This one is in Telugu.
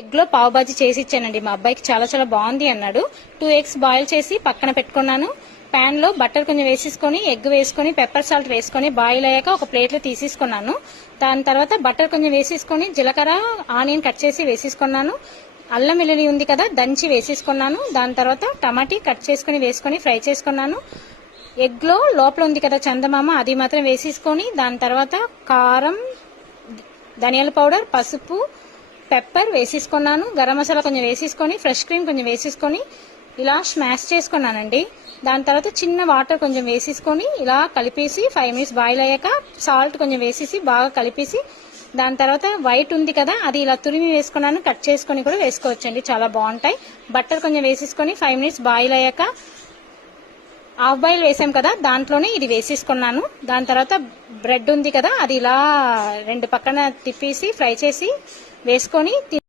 ఎగ్ లో పావు బాజీ చేసి ఇచ్చానండి. మా అబ్బాయికి చాలా చాలా బాగుంది అన్నాడు. 2 ఎగ్స్ బాయిల్ చేసి పక్కన పెట్టుకున్నాను. ప్యాన్ లో బటర్ కొంచెం వేసేసుకొని ఎగ్ వేసుకొని పెప్పర్ సాల్ట్ వేసుకొని బాయిల్ అయ్యాక ఒక ప్లేట్ లో తీసేసుకున్నాను. దాని తర్వాత బటర్ కొంచెం వేసేసుకొని జీలకర్ర ఆనియన్ కట్ చేసి వేసేసుకున్నాను. అల్లం వెల్లుల్లి ఉంది కదా దంచి వేసేసుకున్నాను. దాని తర్వాత టమాటీ కట్ చేసుకుని వేసుకొని ఫ్రై చేసుకున్నాను. ఎగ్ లో లోపల ఉంది కదా చందమామ, అది మాత్రం వేసేసుకొని దాని తర్వాత కారం, ధనియాల పౌడర్, పసుపు, పెప్పర్ వేసేసుకున్నాను. గరం మసాలా కొంచెం వేసేసుకొని ఫ్రెష్ క్రీమ్ కొంచెం వేసేసుకొని ఇలా స్మాష్ చేసుకున్నానండి. దాని తర్వాత చిన్న వాటర్ కొంచెం వేసేసుకొని ఇలా కలిపేసి 5 మినిట్స్ బాయిల్ అయ్యాక సాల్ట్ కొంచెం వేసేసి బాగా కలిపేసి దాని తర్వాత వైట్ ఉంది కదా అది ఇలా తురిమి వేసుకున్నాను. కట్ చేసుకొని కూడా వేసుకోవచ్చండి, చాలా బాగుంటాయి. బటర్ కొంచెం వేసేసుకొని 5 మినిట్స్ బాయిల్ అయ్యాక హాఫ్ బాయిల్ వేసాం కదా దాంట్లోనే ఇది వేసేసుకున్నాను. దాని తర్వాత బ్రెడ్ ఉంది కదా అది ఇలా 2 పక్కన తిప్పేసి ఫ్రై చేసి వేసుకొని